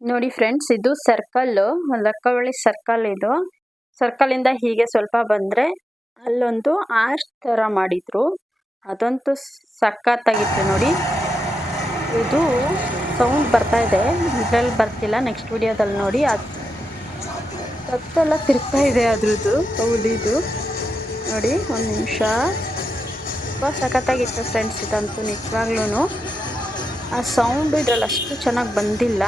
ನೋಡಿ ಫ್ರೆಂಡ್ಸ್, ಇದು circle, Lakkavalli circle. ಇದು ಸರ್ಕಲಿಂದ ಹೀಗೆ ಸ್ವಲ್ಪ ಬಂದರೆ ಅಲ್ಲೊಂದು ಆರ್ಚ್ ಥರ ಮಾಡಿದ್ರು. ಅದಂತೂ ಸಖತ್ತಾಗಿತ್ತು ನೋಡಿ. ಇದು ಸೌಂಡ್ ಬರ್ತಾ ಇದೆ, ಇದ್ರಲ್ಲಿ ಬರ್ತಿಲ್ಲ, ನೆಕ್ಸ್ಟ್ ವಿಡಿಯೋದಲ್ಲಿ ನೋಡಿ. ಅದು ಕತ್ತೆಲ್ಲ ತಿರ್ಗ್ತಾ ಇದೆ ಅದ್ರದ್ದು. ಹೌದು, ಇದು ನೋಡಿ, ಒಂದು ನಿಮಿಷ. ತುಂಬ ಸಖತ್ತಾಗಿತ್ತು ಫ್ರೆಂಡ್ಸ್ ಇದಂತೂ ನಿಜವಾಗ್ಲೂ. ಆ ಸೌಂಡು ಇದ್ರಲ್ಲಿ ಅಷ್ಟು ಚೆನ್ನಾಗಿ ಬಂದಿಲ್ಲ,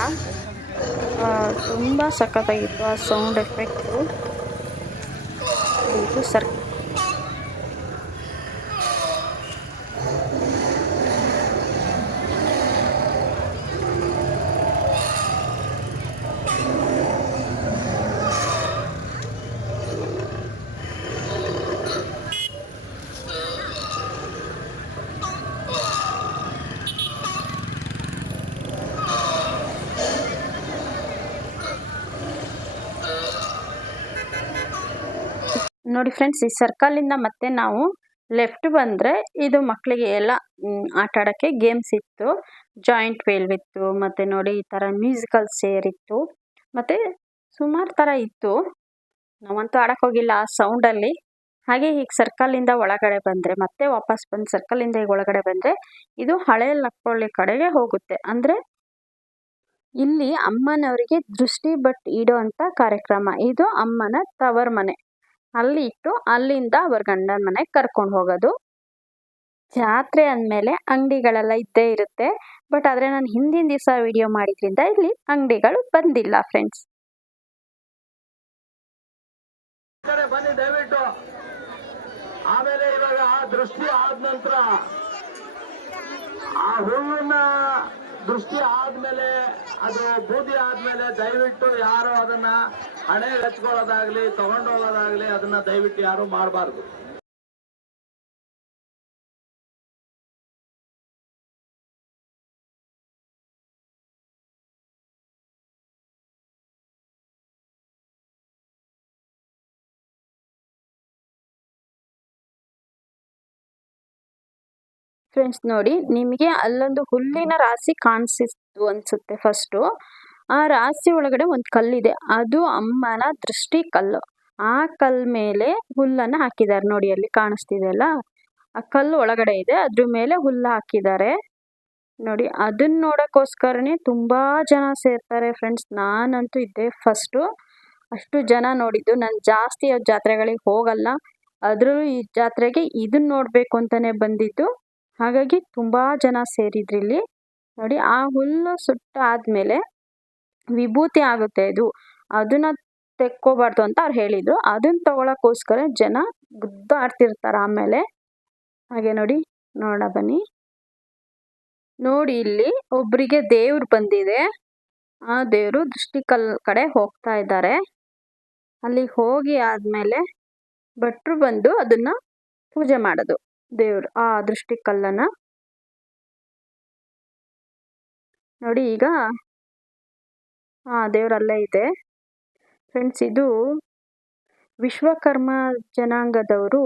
ತುಂಬ ಸಖತ್ತಾಗಿತ್ತು ಆ ಸೌಂಡ್ ಎಫೆಕ್ಟು. ಇದು ನೋಡಿ ಫ್ರೆಂಡ್ಸ್, ಈ ಸರ್ಕಲಿಂದ ಮತ್ತೆ ನಾವು ಲೆಫ್ಟ್ ಬಂದರೆ ಇದು ಮಕ್ಕಳಿಗೆ ಎಲ್ಲ ಆಟ ಆಡೋಕ್ಕೆ ಗೇಮ್ಸ್ ಇತ್ತು. ಜಾಯಿಂಟ್ ವೀಲ್ ಇತ್ತು, ಮತ್ತು ನೋಡಿ ಈ ಥರ ಮ್ಯೂಸಿಕಲ್ ಚೇರ್ ಇತ್ತು, ಮತ್ತು ಸುಮಾರು ಥರ ಇತ್ತು. ನಾವಂತೂ ಆಡಕ್ಕೆ ಹೋಗಿಲ್ಲ ಆ ಸೌಂಡಲ್ಲಿ. ಹಾಗೆ ಈಗ ಸರ್ಕಲಿಂದ ಒಳಗಡೆ ಬಂದರೆ, ಮತ್ತೆ ವಾಪಸ್ ಬಂದು ಸರ್ಕಲಿಂದ ಈಗ ಒಳಗಡೆ ಬಂದರೆ ಇದು ಹಳೆ ಲಕ್ಕವಳ್ಳಿ ಕಡೆಗೆ ಹೋಗುತ್ತೆ. ಅಂದರೆ ಇಲ್ಲಿ ಅಮ್ಮನವರಿಗೆ ದೃಷ್ಟಿ ಬಟ್ ಇಡೋ ಅಂಥ ಕಾರ್ಯಕ್ರಮ. ಇದು ಅಮ್ಮನ ತವರ್ ಮನೆ. ಅಲ್ಲಿ ಇಟ್ಟು ಅಲ್ಲಿಂದ ಅವ್ರ ಗಂಡನ ಮನೆಗೆ ಕರ್ಕೊಂಡು ಹೋಗೋದು. ಜಾತ್ರೆ ಅಂದಮೇಲೆ ಅಂಗಡಿಗಳೆಲ್ಲ ಇದ್ದೇ ಇರುತ್ತೆ. ಬಟ್ ಆದರೆ ನಾನು ಹಿಂದಿನ ದಿವಸ ವಿಡಿಯೋ ಮಾಡಿದ್ರಿಂದ ಇಲ್ಲಿ ಅಂಗಡಿಗಳು ಬಂದಿಲ್ಲ ಫ್ರೆಂಡ್ಸ್. ಬನ್ನಿ ದಯವಿಟ್ಟು. ಆಮೇಲೆ ಇವಾಗ ದೃಷ್ಟಿ ಆದ ನಂತರ ಆ ಹೂವಿನ ದೃಷ್ಟಿ ಆದ್ಮೇಲೆ, ಅದು ಬೂದಿ ಆದ್ಮೇಲೆ ದಯವಿಟ್ಟು ಯಾರು ಅದನ್ನ ಹಣೆ ಹಚ್ಕೊಳ್ಳೋದಾಗ್ಲಿ ತಗೊಂಡು ಹೋಗೋದಾಗ್ಲಿ ಅದನ್ನ ದಯವಿಟ್ಟು ಯಾರು ಮಾಡಬಾರ್ದು. ಫ್ರೆಂಡ್ಸ್ ನೋಡಿ, ನಿಮಗೆ ಅಲ್ಲೊಂದು ಹುಲ್ಲಿನ ರಾಶಿ ಕಾಣಿಸಿತ್ತು ಅನ್ಸುತ್ತೆ ಫಸ್ಟು. ಆ ರಾಶಿ ಒಳಗಡೆ ಒಂದು ಕಲ್ಲಿದೆ, ಅದು ಅಮ್ಮನ ದೃಷ್ಟಿ ಕಲ್ಲು. ಆ ಕಲ್ಲು ಮೇಲೆ ಹುಲ್ಲನ್ನು ಹಾಕಿದ್ದಾರೆ ನೋಡಿ, ಅಲ್ಲಿ ಕಾಣಿಸ್ತಿದೆ ಅಲ್ಲ, ಆ ಕಲ್ಲು ಒಳಗಡೆ ಇದೆ, ಅದ್ರ ಮೇಲೆ ಹುಲ್ಲು ಹಾಕಿದ್ದಾರೆ ನೋಡಿ. ಅದನ್ನ ನೋಡೋಕ್ಕೋಸ್ಕರನೇ ತುಂಬಾ ಜನ ಸೇರ್ತಾರೆ ಫ್ರೆಂಡ್ಸ್. ನಾನಂತೂ ಇದ್ದೆ ಫಸ್ಟು, ಅಷ್ಟು ಜನ ನೋಡಿದ್ದು. ನಾನು ಜಾಸ್ತಿ ಜಾತ್ರೆಗಳಿಗೆ ಹೋಗಲ್ಲ, ಅದರಲ್ಲೂ ಈ ಜಾತ್ರೆಗೆ ಇದನ್ನ ನೋಡಬೇಕು ಅಂತಾನೆ ಬಂದಿದ್ದು. ಹಾಗಾಗಿ ತುಂಬಾ ಜನ ಸೇರಿದ್ರಿಲ್ಲಿ ನೋಡಿ. ಆ ಹುಲ್ಲು ಸುಟ್ಟಾದ್ಮೇಲೆ ವಿಭೂತಿ ಆಗುತ್ತೆ ಇದು, ಅದನ್ನ ತೆಕ್ಕೋಬಾರ್ದು ಅಂತ ಅವ್ರು ಹೇಳಿದ್ರು. ಅದನ್ನ ತಗೊಳಕ್ಕೋಸ್ಕರ ಜನ ಗುದ್ದಾಡ್ತಿರ್ತಾರೆ ಆಮೇಲೆ. ಹಾಗೆ ನೋಡಿ, ನೋಡ ಬನ್ನಿ. ನೋಡಿ, ಇಲ್ಲಿ ಒಬ್ರಿಗೆ ದೇವ್ರು ಬಂದಿದೆ. ಆ ದೇವರು ದೃಷ್ಟಿಕಲ್ ಕಡೆ ಹೋಗ್ತಾ ಇದ್ದಾರೆ. ಅಲ್ಲಿ ಹೋಗಿ ಆದ್ಮೇಲೆ ಭಟ್ರು ಬಂದು ಅದನ್ನ ಪೂಜೆ ಮಾಡೋದು, ದೇವ್ರು ಆ ದೃಷ್ಟಿ ಕಲ್ಲನ್ನ ನೋಡಿ. ಈಗ ದೇವ್ರಲ್ಲೇ ಇದೆ ಫ್ರೆಂಡ್ಸ್. ಇದು ವಿಶ್ವಕರ್ಮ ಜನಾಂಗದವರು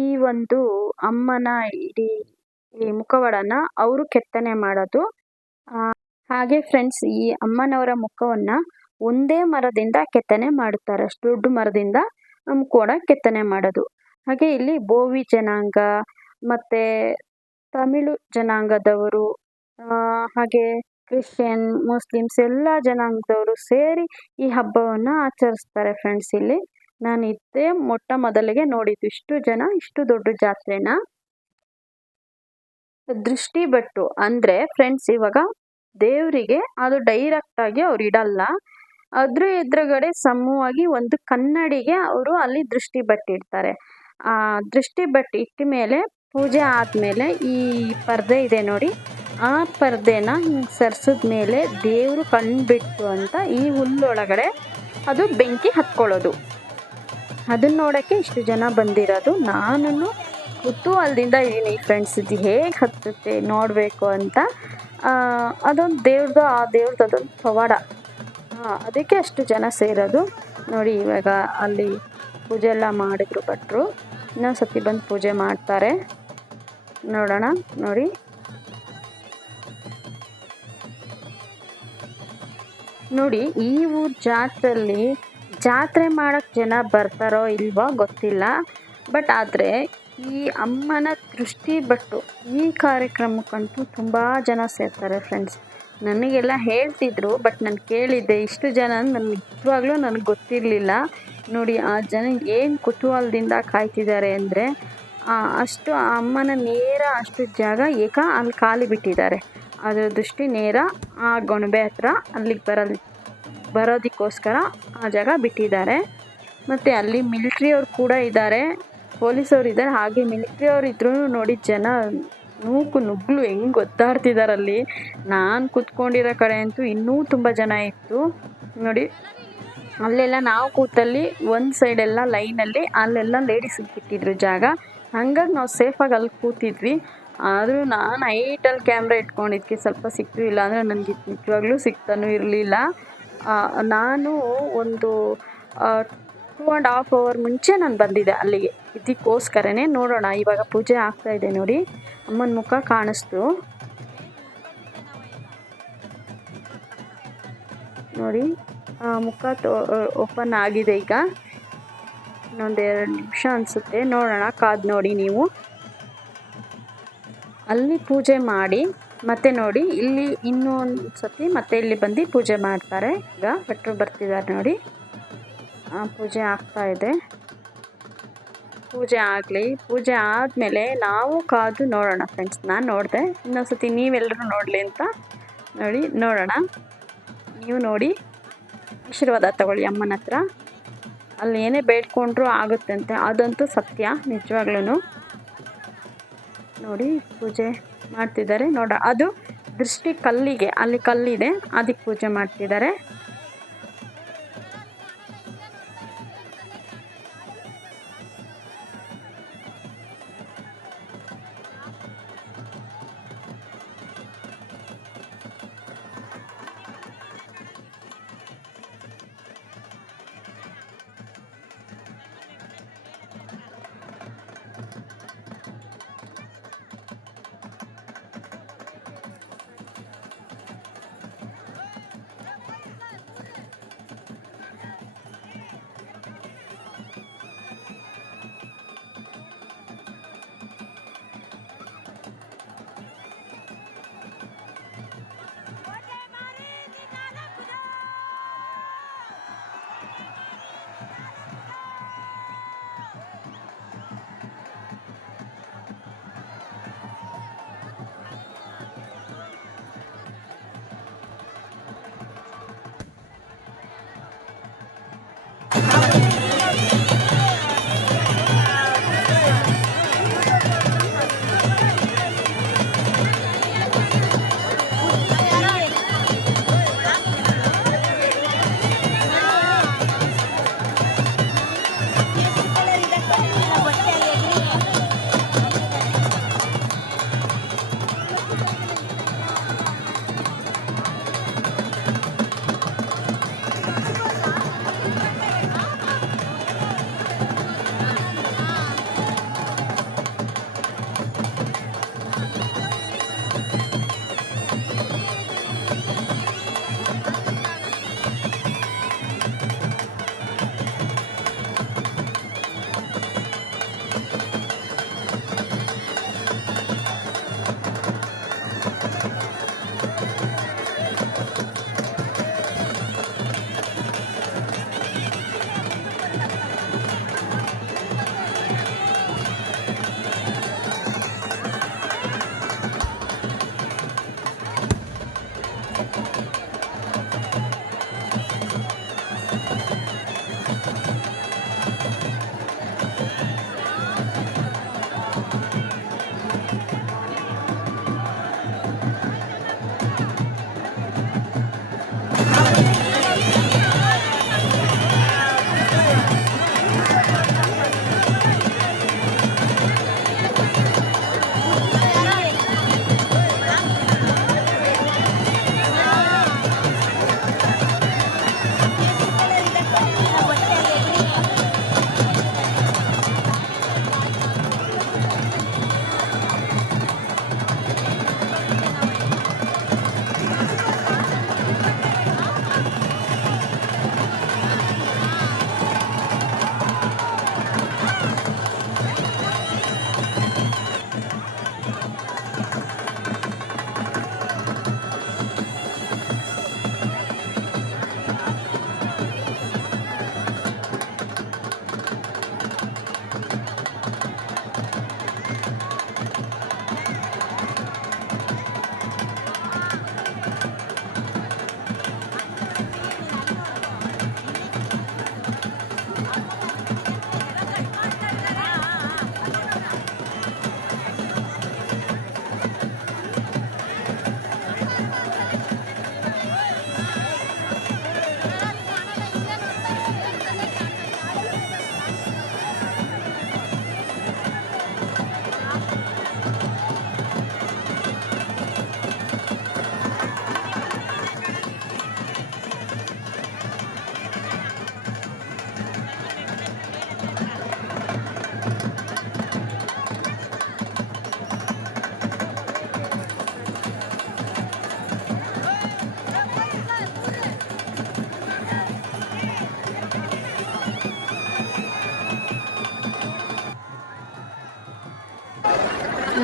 ಈ ಒಂದು ಅಮ್ಮನ ಇಡೀ ಈ ಮುಖವಾಡನ ಅವರು ಕೆತ್ತನೆ ಮಾಡೋದು. ಹಾಗೆ ಫ್ರೆಂಡ್ಸ್, ಈ ಅಮ್ಮನವರ ಮುಖವನ್ನ ಒಂದೇ ಮರದಿಂದ ಕೆತ್ತನೆ ಮಾಡುತ್ತಾರೆ. ಅಷ್ಟು ದೊಡ್ಡ ಮರದಿಂದ ಮುಖವಾಡ ಕೆತ್ತನೆ ಮಾಡೋದು. ಹಾಗೆ ಇಲ್ಲಿ ಬೋವಿ ಜನಾಂಗ ಮತ್ತೆ ತಮಿಳು ಜನಾಂಗದವರು, ಹಾಗೆ ಕ್ರಿಶ್ಚಿಯನ್, ಮುಸ್ಲಿಮ್ಸ್ ಎಲ್ಲ ಜನಾಂಗದವರು ಸೇರಿ ಈ ಹಬ್ಬವನ್ನ ಆಚರಿಸ್ತಾರೆ ಫ್ರೆಂಡ್ಸ್. ಇಲ್ಲಿ ನಾನು ಇದ್ದೇ ಮೊಟ್ಟ ಮೊದಲಿಗೆ ನೋಡಿದ್ದು ಇಷ್ಟು ಜನ, ಇಷ್ಟು ದೊಡ್ಡ ಜಾತ್ರೆನ. ದೃಷ್ಟಿ ಬಟ್ಟು ಅಂದ್ರೆ ಫ್ರೆಂಡ್ಸ್, ಇವಾಗ ದೇವರಿಗೆ ಅದು ಡೈರೆಕ್ಟ್ ಆಗಿ ಅವ್ರು ಇಡಲ್ಲ, ಅದ್ರ ಎದುರುಗಡೆ ಸಮೂಹವಾಗಿ ಒಂದು ಕನ್ನಡಿಗೆ ಅವರು ಅಲ್ಲಿ ದೃಷ್ಟಿ ಬಟ್ಟಿಡ್ತಾರೆ. ಆ ದೃಷ್ಟಿ ಬಟ್ಟು ಇಟ್ಟ ಮೇಲೆ ಪೂಜೆ ಆದ್ಮೇಲೆ ಈ ಪರ್ದೆ ಇದೆ ನೋಡಿ, ಆ ಪರ್ದೆನ ಸರಿಸಿದ ಮೇಲೆ ದೇವರು ಕಣ್ಬಿಟ್ಟು ಅಂತ ಈ ಹುಲ್ಲೊಳಗಡೆ ಅದು ಬೆಂಕಿ ಹತ್ಕೊಳ್ಳೋದು. ಅದನ್ನ ನೋಡೋಕ್ಕೆ ಇಷ್ಟು ಜನ ಬಂದಿರೋದು. ನಾನು ಕುತೂಹಲದಿಂದ ಇದೀನಿ ಫ್ರೆಂಡ್ಸ್, ಇದು ಹೇಗೆ ಹತ್ತುತ್ತೆ ನೋಡಬೇಕು ಅಂತ. ಅದೊಂದು ದೇವ್ರದ್ದು, ಆ ದೇವ್ರದ್ದು ಅದೊಂದು ಪವಾಡ, ಅದಕ್ಕೆ ಅಷ್ಟು ಜನ ಸೇರೋದು ನೋಡಿ. ಇವಾಗ ಅಲ್ಲಿ ಪೂಜೆ ಎಲ್ಲ ಮಾಡಿದ್ರು ಭಟ್ರು, ಇನ್ನೊಂದು ಸತಿ ಬಂದು ಪೂಜೆ ಮಾಡ್ತಾರೆ. ನೋಡೋಣ ನೋಡಿ. ನೋಡಿ ಈ ಊರ ಜಾತ್ರೆಯಲ್ಲಿ ಜಾತ್ರೆ ಮಾಡೋಕ್ಕೆ ಜನ ಬರ್ತಾರೋ ಇಲ್ವೋ ಗೊತ್ತಿಲ್ಲ. ಬಟ್ ಆದರೆ ಈ ಅಮ್ಮನ ದೃಷ್ಟಿ ಬಟ್ಟು ಈ ಕಾರ್ಯಕ್ರಮಕ್ಕಂತೂ ತುಂಬ ಜನ ಸೇರ್ತಾರೆ ಫ್ರೆಂಡ್ಸ್. ನನಗೆಲ್ಲ ಹೇಳ್ತಿದ್ರು, ಬಟ್ ನಾನು ಕೇಳಿದ್ದೆ ಇಷ್ಟು ಜನ ನನಗೆ ನಿಜವಾಗ್ಲೂ ನನಗೆ ಗೊತ್ತಿರಲಿಲ್ಲ. ನೋಡಿ ಆ ಜನ ಏನು ಕುತೂಹಲದಿಂದ ಕಾಯ್ತಿದ್ದಾರೆ ಅಂದರೆ ಅಷ್ಟು ಆ ಅಮ್ಮನ ನೇರ ಅಷ್ಟು ಜಾಗ ಅಲ್ಲಿ ಖಾಲಿ ಬಿಟ್ಟಿದ್ದಾರೆ. ಅದರ ದೃಷ್ಟಿ ನೇರ ಆ ಗೊಣಬೆ ಹತ್ರ ಅಲ್ಲಿಗೆ ಬರೋದಕ್ಕೋಸ್ಕರ ಆ ಜಾಗ ಬಿಟ್ಟಿದ್ದಾರೆ. ಮತ್ತು ಅಲ್ಲಿ ಮಿಲ್ಟ್ರಿಯವ್ರು ಕೂಡ ಇದ್ದಾರೆ, ಪೊಲೀಸವ್ರು ಇದ್ದಾರೆ. ಹಾಗೆ ಮಿಲ್ಟ್ರಿಯವ್ರು ಇದ್ರೂ ನೋಡಿ ಜನ ನುಗ್ಗಲು ಹೆಂಗೆ ಒದ್ದಾಡ್ತಿದ್ದಾರಲ್ಲಿ. ನಾನು ಕೂತ್ಕೊಂಡಿರೋ ಕಡೆ ಅಂತೂ ಇನ್ನೂ ತುಂಬ ಜನ ಇತ್ತು ನೋಡಿ. ಅಲ್ಲೆಲ್ಲ ನಾವು ಕೂತಲ್ಲಿ ಒಂದು ಸೈಡೆಲ್ಲ ಲೈನಲ್ಲಿ ಅಲ್ಲೆಲ್ಲ ಲೇಡೀಸಿಗೆ ಬಿಟ್ಟಿದ್ರು ಜಾಗ. ಹಂಗಾಗಿ ನಾವು ಸೇಫಾಗಿ ಅಲ್ಲಿ ಕೂತಿದ್ವಿ. ಆದರೂ ನಾನು ಹೈಟಲ್ಲಿ ಕ್ಯಾಮ್ರಾ ಇಟ್ಕೊಂಡಿದ್ದಕ್ಕೆ ಸ್ವಲ್ಪ ಸಿಕ್ತು, ಇಲ್ಲ ಅಂದರೆ ನನಗೆ ನಿಜವಾಗ್ಲೂ ಸಿಗ್ತಾನೂ ಇರಲಿಲ್ಲ. ನಾನು ಒಂದು 2.5 hour ಮುಂಚೆ ನಾನು ಬಂದಿದ್ದೆ ಅಲ್ಲಿಗೆ, ಇದಕ್ಕೋಸ್ಕರನೇ. ನೋಡೋಣ, ಇವಾಗ ಪೂಜೆ ಆಗ್ತಾಯಿದೆ ನೋಡಿ. ಅಮ್ಮನ ಮುಖ ಕಾಣಿಸ್ತು ನೋಡಿ, ಮುಖ ಓಪನ್ ಆಗಿದೆ. ಈಗ ಇನ್ನೊಂದು 2 ನಿಮಿಷ ಅನಿಸುತ್ತೆ, ನೋಡೋಣ, ಕಾದು ನೋಡಿ ನೀವು. ಅಲ್ಲಿ ಪೂಜೆ ಮಾಡಿ ಮತ್ತೆ ನೋಡಿ ಇಲ್ಲಿ ಇನ್ನೊಂದು ಸತಿ ಮತ್ತೆ ಇಲ್ಲಿ ಬಂದು ಪೂಜೆ ಮಾಡ್ತಾರೆ. ಈಗ ಭಟ್ರು ಬರ್ತಿದ್ದಾರೆ ನೋಡಿ, ಪೂಜೆ ಆಗ್ತಾ ಇದೆ. ಪೂಜೆ ಆಗಲಿ, ಪೂಜೆ ಆದಮೇಲೆ ನಾವು ಕಾದು ನೋಡೋಣ ಫ್ರೆಂಡ್ಸ್. ನಾನು ನೋಡಿದೆ, ಇನ್ನೊಂದು ಸತಿ ನೀವೆಲ್ಲರೂ ನೋಡಲಿ ಅಂತ ನೋಡೋಣ. ನೀವು ನೋಡಿ ಆಶೀರ್ವಾದ ತಗೊಳ್ಳಿ ಅಮ್ಮನ ಹತ್ರ. ಅಲ್ಲಿ ಏನೇ ಬೇಡ್ಕೊಂಡ್ರೂ ಆಗುತ್ತಂತೆ, ಅದಂತೂ ಸತ್ಯ ನಿಜವಾಗ್ಲೂ. ನೋಡಿ ಪೂಜೆ ಮಾಡ್ತಿದ್ದಾರೆ ನೋಡ, ಅದು ದೃಷ್ಟಿ ಕಲ್ಲಿಗೆ, ಅಲ್ಲಿ ಕಲ್ಲಿದೆ ಅದಕ್ಕೆ ಪೂಜೆ ಮಾಡ್ತಿದ್ದಾರೆ.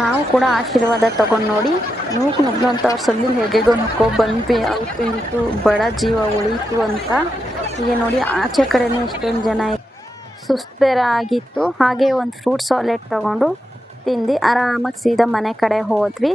ನಾವು ಕೂಡ ಆಶೀರ್ವಾದ ತಗೊಂಡು ನೋಡಿ ನುಗ್ಲು ಅಂತ ಅವ್ರ ಸೊಲ್ಲಿನ ಹೇಗೆಗೋ ನುಕ್ಕೋ ಬಂದ್ವಿ, ಅಂತೂ ಇಂತೂ ಬಡ ಜೀವ ಉಳೀತು ಅಂತ. ಹೀಗೆ ನೋಡಿ ಆಚೆ ಕಡೆನೇ ಎಷ್ಟೊಂದು ಜನ ಸುಸ್ತೆರ ಆಗಿತ್ತು. ಹಾಗೆ ಒಂದು ಫ್ರೂಟ್ ಸಾಲೆಡ್ ತಗೊಂಡು ತಿಂದು ಆರಾಮಾಗಿ ಸೀದಾ ಮನೆ ಕಡೆ ಹೋದ್ವಿ.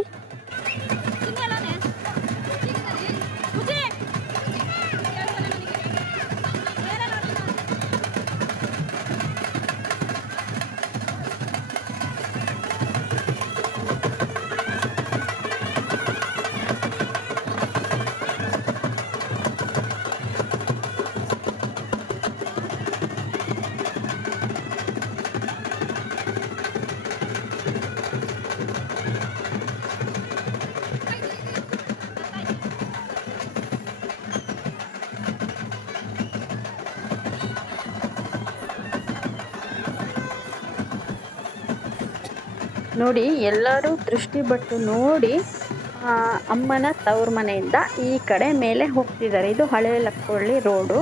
ನೋಡಿ ಎಲ್ಲರೂ ದೃಷ್ಟಿ ಬಟ್ಟು ನೋಡಿ ಅಮ್ಮನ ತವ್ರ ಮನೆಯಿಂದ ಈ ಕಡೆ ಮೇಲೆ ಹೋಗ್ತಿದ್ದಾರೆ. ಇದು ಹಳೆ ಲಕ್ಕೊಳ್ಳಿ ರೋಡು.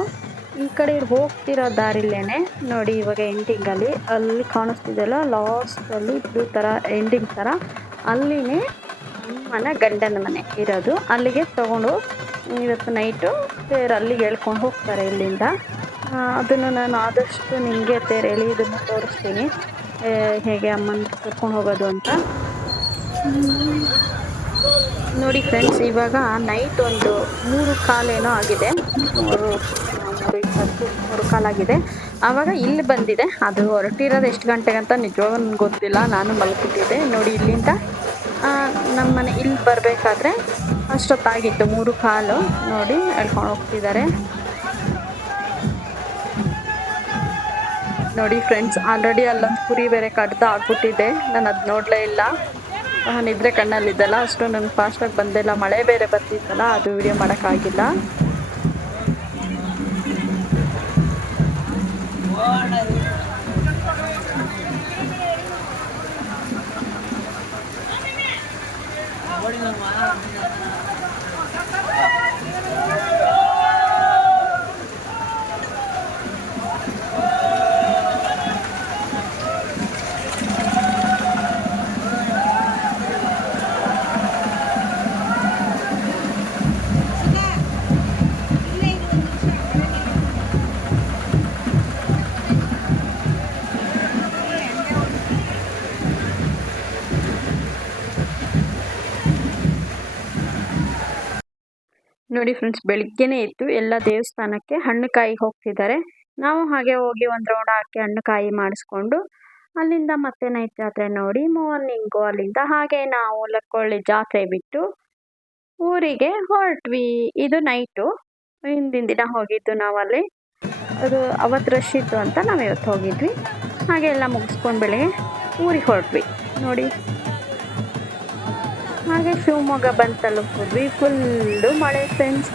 ಈ ಕಡೆ ಹೋಗ್ತಿರೋ ದಾರಿಲೇನೆ ನೋಡಿ ಇವಾಗ ಎಂಡಿಂಗಲ್ಲಿ ಅಲ್ಲಿ ಕಾಣಿಸ್ತಿದೆಯಲ್ಲ ಲಾಸ್ಟಲ್ಲಿ ಬ್ಲೂ ಥರ ಎಂಡಿಂಗ್ ಥರ ಅಲ್ಲಿನೇ ಅಮ್ಮನ ಗಂಡನ ಮನೆ ಇರೋದು. ಅಲ್ಲಿಗೆ ತೊಗೊಂಡು ಇವತ್ತು ನೈಟು ತೇರು ಅಲ್ಲಿಗೆ ಹೇಳ್ಕೊಂಡು ಹೋಗ್ತಾರೆ ಇಲ್ಲಿಂದ. ಅದನ್ನು ನಾನು ಆದಷ್ಟು ನಿಮಗೆ ತೇರು ಎಳೆಯೋದನ್ನು ತೋರಿಸ್ತೀನಿ, ಹೇಗೆ ಅಮ್ಮನ ಕರ್ಕೊಂಡು ಹೋಗೋದು ಅಂತ. ನೋಡಿ ಫ್ರೆಂಡ್ಸ್, ಇವಾಗ ನೈಟ್ ಒಂದು 3:15 ಆಗಿದೆ, 3:20 3:15 ಆವಾಗ ಇಲ್ಲಿ ಬಂದಿದೆ. ಅದು ಹೊರಟಿರೋದು ಎಷ್ಟು ಗಂಟೆಗೆ ಅಂತ ನಿಜವಾಗೂ ನನಗೆ ಗೊತ್ತಿಲ್ಲ, ನಾನು ಮಲ್ಕೊಂಡಿದ್ದೆ. ನೋಡಿ ಇಲ್ಲಿಂದ ನಮ್ಮ ಮನೆ ಇಲ್ಲಿ ಬರಬೇಕಾದ್ರೆ ಅಷ್ಟೊತ್ತಾಗಿತ್ತು, 3:15. ನೋಡಿ ಎಳ್ಕೊಂಡು ಹೋಗ್ತಿದ್ದಾರೆ. ನೋಡಿ ಫ್ರೆಂಡ್ಸ್, ಆಲ್ರೆಡಿ ಅಲ್ಲೊಂದು ಕುರಿ ಬೇರೆ ಕಡ್ದು ಆಗ್ಬಿಟ್ಟಿದೆ. ನಾನು ಅದು ನೋಡಲೇ ಇಲ್ಲ, ನಿದ್ರೆ ಕಣ್ಣಲ್ಲಿದ್ದಲ್ಲ, ಅಷ್ಟು ನನಗೆ ಫಾಸ್ಟಾಗಿ ಬಂದಿಲ್ಲ. ಮಳೆ ಬೇರೆ ಬರ್ತಿತ್ತಲ್ಲ, ಅದು ವಿಡಿಯೋ ಮಾಡೋಕ್ಕಾಗಿಲ್ಲ. ನೋಡಿ ಫ್ರೆಂಡ್ಸ್, ಬೆಳಿಗ್ಗೆನೇ ಇತ್ತು, ಎಲ್ಲ ದೇವಸ್ಥಾನಕ್ಕೆ ಹಣ್ಣು ಕಾಯಿ ಹೋಗ್ತಿದ್ದಾರೆ. ನಾವು ಹಾಗೆ ಹೋಗಿ ಒಂದು ರೌಂಡ್ ಹಾಕಿ ಹಣ್ಣು ಕಾಯಿ ಮಾಡಿಸ್ಕೊಂಡು ಅಲ್ಲಿಂದ ಮತ್ತೆ ನೈಟ್ ಜಾತ್ರೆ ನೋಡಿ ಮಾರ್ನಿಂಗು ಅಲ್ಲಿಂದ ಹಾಗೆ ನಾವು ಲಕ್ಕೊಳ್ಳಿ ಜಾತ್ರೆ ಬಿಟ್ಟು ಊರಿಗೆ ಹೊರಟ್ವಿ. ಇದು ನೈಟು, ಹಿಂದಿನ ದಿನ ಹೋಗಿದ್ದು ನಾವಲ್ಲಿ. ಅದು ಅವತ್ತು ರಶ್ ಇತ್ತು ಅಂತ ನಾವು ಇವತ್ತು ಹೋಗಿದ್ವಿ. ಹಾಗೆ ಎಲ್ಲ ಮುಗಿಸ್ಕೊಂಡು ಬೆಳಗ್ಗೆ ಊರಿಗೆ ಹೊರಟ್ವಿ. ನೋಡಿ ಹಾಗೆ ಶಿವಮೊಗ್ಗ ಬಂದು ತಲುಪಿದ್ವಿ. ಫುಲ್ಲು ಮಳೆ ಫ್ರೆಂಡ್ಸ್.